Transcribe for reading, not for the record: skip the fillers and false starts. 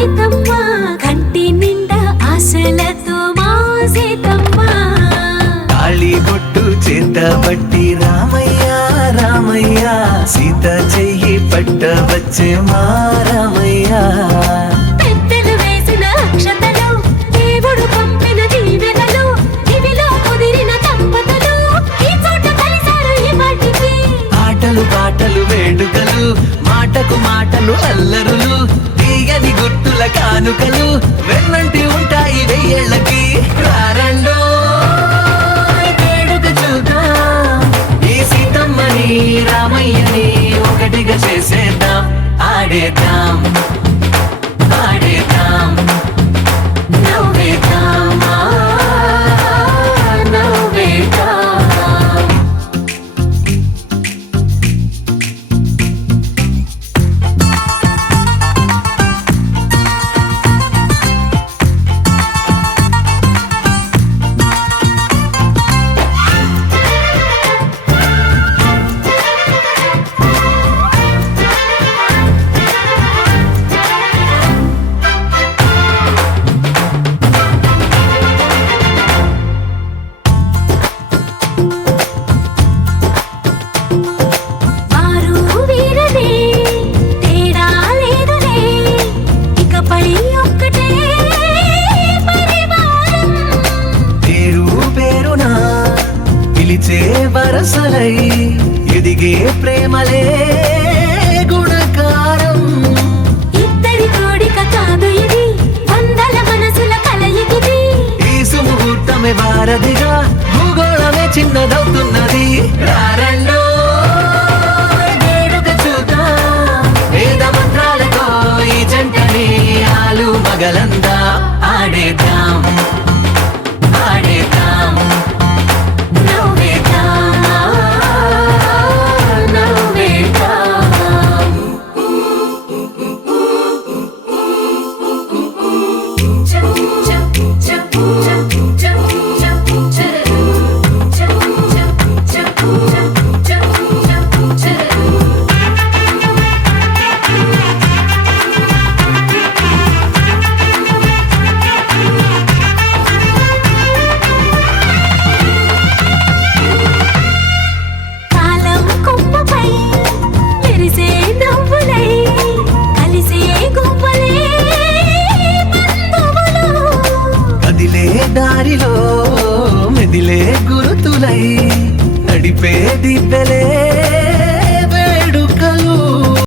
సీతమ్మ కంటి నిండా ఆశలతో మా సీతమ్మ తాళి బొట్టు చేత బట్టి రామయ్య రామయ్య సీత చెయ్యి పట్ట వచ్చే మా రామయ్య పెద్దలు వేసిన అక్షతలు దేవుడు పంపిన దీవెనలు ఇవిలో కుదిరిన దంపతులు ఈ చోట కలిసారు ఈ వాటికి ఆటలు పాటలు వేడుకలు మాటకు మాటలు అల్లరులు తీయని గుర్తుల కానుకలు వెన్నంటి ఉంటాయి వెయ్యేళ్ళకి రారండో వేడుక చూద్దాం ఈ సీతమ్మని రామయ్యని ఒకటిగా చేసేద్దాం ఆడేద్దాం ఆడేద్దాం నవ్వేద్దాం నవ్వేద్దాం వారు వీరనే తేడా లేదులే ఇకపై ఒక్కటే పరివారం పేరు పేరునా పిలిచే వరసలై ఎదిగే ప్రేమలే గుణకారం ఇద్దరి కోడిక కాదు ఇది వందల మనసుల కలయికిది ఈ సుముహూర్తమే వారధిగా భూగోళమే చిన్నదవుతున్నది రారండో వేడుక చూద్దాం వేద మంత్రాలతో ఈ జంటని ఆలు మగలందా ఆడేద్దాం ఆడేద్దాం నవ్వేద్దాం నవ్వేద్దాం కాలం కొమ్మపై మెరిసే నవ్వులై కలిసే గువ్వలే బంధువులు కదిలే దారిలో మెదిలే గురుతులై నడిపే దివ్య